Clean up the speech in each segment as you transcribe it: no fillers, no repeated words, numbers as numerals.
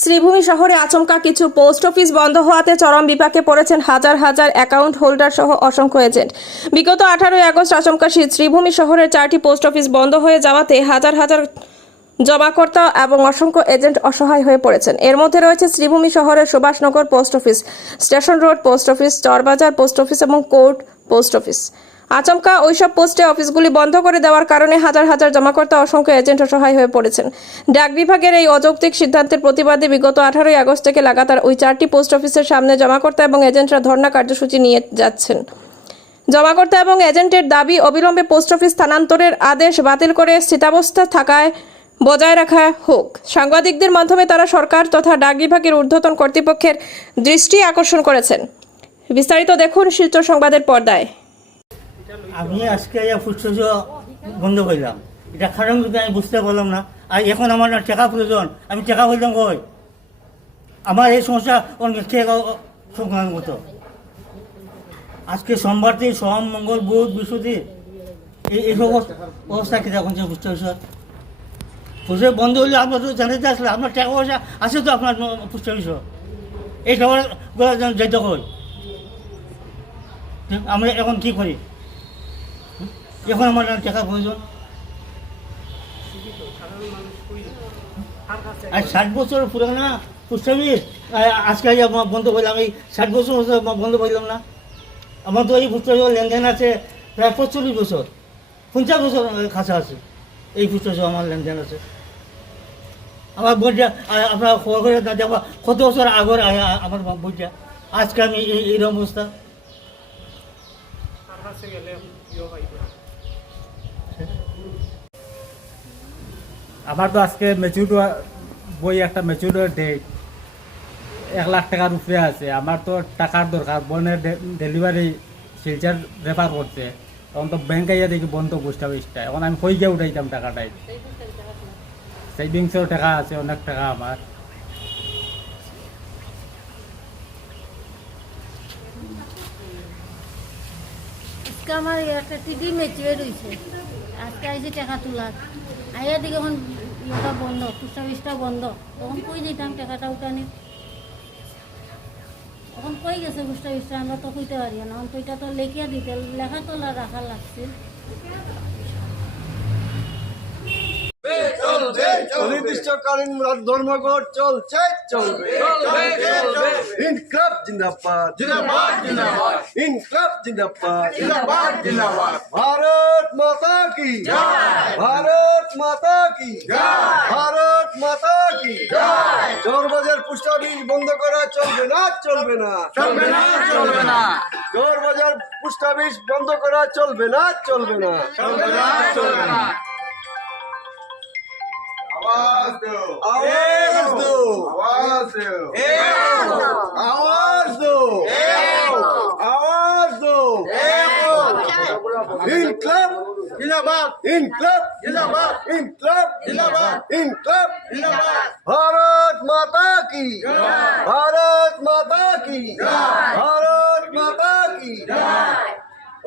শ্রীভূমি শহরে আচমকা কিছু পোস্ট অফিস বন্ধ হওয়াতে চরম বিপাকে পড়েছেন হাজার হাজার অ্যাকাউন্ট হোল্ডার সহ অসংখ্য এজেন্ট। বিগত 18ই আগস্ট আচমকা শ্রীভূমি শহরের 4টি পোস্ট অফিস বন্ধ হয়ে যাওয়াতে হাজার হাজার জমাকর্তা এবং অসংখ্য এজেন্ট অসহায় হয়ে পড়েছেন। এর মধ্যে রয়েছে শ্রীভূমি শহরের Subhashnagar post office, station road post office, Charbazar post office এবং কোর্ট পোস্ট অফিস। আচমকা ওইসব পোস্টে অফিসগুলি বন্ধ করে দেওয়ার কারণে হাজার হাজার জমাকর্তা অসংখ্য এজেন্ট অসহায় হয়ে পড়েছেন। ডাক বিভাগের এই অযৌক্তিক সিদ্ধান্তের প্রতিবাদে বিগত 18ই আগস্ট থেকে লাগাতার ওই 4টি পোস্ট অফিসের সামনে জমাকর্তা এবং এজেন্টরা ধর্ণা কার্যসূচি নিয়ে যাচ্ছেন। জমাকর্তা এবং এজেন্টের দাবি অবিলম্বে পোস্ট অফিস স্থানান্তরের আদেশ বাতিল করে স্থিতাবস্থা থাকায় বজায় রাখা হোক। সাংবাদিকদের মাধ্যমে তারা সরকার তথা ডাক বিভাগের ঊর্ধ্বতন কর্তৃপক্ষের দৃষ্টি আকর্ষণ করেছেন। বিস্তারিত দেখুন শিলচর সংবাদের পর্দায়। আমি আজকে ফুসফুস বন্ধ করলাম, এটা কারণ যদি আমি বুঝতে পারলাম না। আর এখন আমার টাকা প্রয়োজন, আমি টাকা বললাম কই? আমার এই সমস্যা সংক্রান্ত মতো আজকে সোমবার থেকে সোম, মঙ্গল, বুধ, বৃহস্পতি এইসব অবস্থা কি এখন বুঝতে পারছি। ফুসে বন্ধ হলে আপনার তো জানাতে আসলে আপনার টাকা পয়সা আছে তো আপনার বুঝতে পারছি। এই খবর যাইতে কই? আমরা এখন কি করি? এখন আমার টাকা প্রয়োজন। আর 60 বছর পুরানা পোস্ট অফিস আজকে বন্ধ করলাম। এই 60 বছর বন্ধ করলাম না। আমার তো এই পোস্ট অফিস লেনদেন আছে প্রায় 45 বছর, 50 বছর কাছে আছে। এই পোস্ট অফিস আমার লেনদেন আছে। আমার বইটা আপনার খবর করে দেখবা কত বছর আগর আমার বইটা। আজকে আমি এইরকম অবস্থা। আমার তো আজকে ম্যাচিউর বই একটা ম্যাচিউর ডেট 1 লাখ টাকার উপরে আছে। আমার তো টাকার দরকার, বোনের ডেলিভারি শিলচর রেফার করছে। তখন তো ব্যাংক আইয়া দেখি বন্ধ পোস্ট অফিসটা। এখন আমি কই গিয়ে উঠাইতাম টাকাটাই? সেভিংসেও টাকা আছে, অনেক টাকা আমার। আমার একটা টিভি ম্যাচিউর হয়েছে, আজকে আইসি টাকা তোলার আইয়া দিকে এখন ইয়েটা বন্ধ, পোস্ট অফিসটা বন্ধ। তখন কই যেতাম টাকাটা উঠানি? এখন কই গেছে পোস্ট অফিসটা? আমরা তো কইতে পারি না। এখন তো এটা তো লেখিয়া দিতে লেখা তোলা রাখা লাগছে। অনির্দিষ্টকালীন ধর্মঘট চলছে, চলবে। ইনকলাব জিন্দাবাদ, ইনকলাব জিন্দাবাদ। ভারত মাতা কি, ভারত মাতা কি, ভারত মাতা কি। চোরবাজার পোস্ট অফিস বন্ধ করা চলবে না, চলবে না, চলবে না, চলবে না। চোরবাজার পোস্ট অফিস বন্ধ করা চলবে না, চলবে না, চলবে না, চলবে না। आवाज दो, आवाज दो, आवाज दो, आवाज दो, आवाज दो। इनकलाब जिंदाबाद, इनकलाब जिंदाबाद, इनकलाब जिंदाबाद, इनकलाब जिंदाबाद। भारत माता की, भारत माता की, भारत माता की।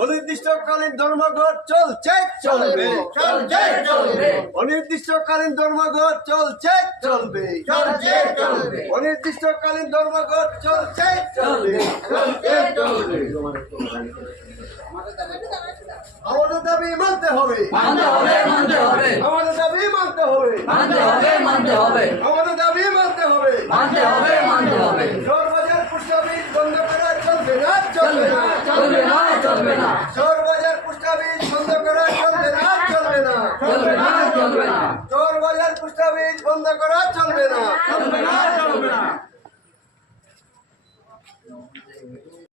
অনির্দিষ্টকালীন ধর্মঘট চলছে, চলবে, চলছে, চলবে। অনির্দিষ্টকালীন ধর্মঘট চলছে, চলবে, চলছে, চলবে। অনির্দিষ্টকালীন ধর্মঘট চলছে, চলবে, চলছে, চলবে। আমাদের দাবি মানতে হবে, মানতে হবে, মানতে হবে। আমাদের দাবি মানতে হবে, মানতে হবে, মানতে হবে। আমাদের দাবি মানতে হবে, মানতে হবে, মানতে হবে। চোরবাজার পোস্ট অফিস বন্ধ করা চলবে না, চলবে না, চলবে না, চলবে না। চোরবাজার পোস্ট অফিস বন্ধ করা চলবে না, চলবে না, চলবে না, চলবে না। চোরবাজার পোস্ট অফিস বন্ধ করা চলবে না, চলবে না,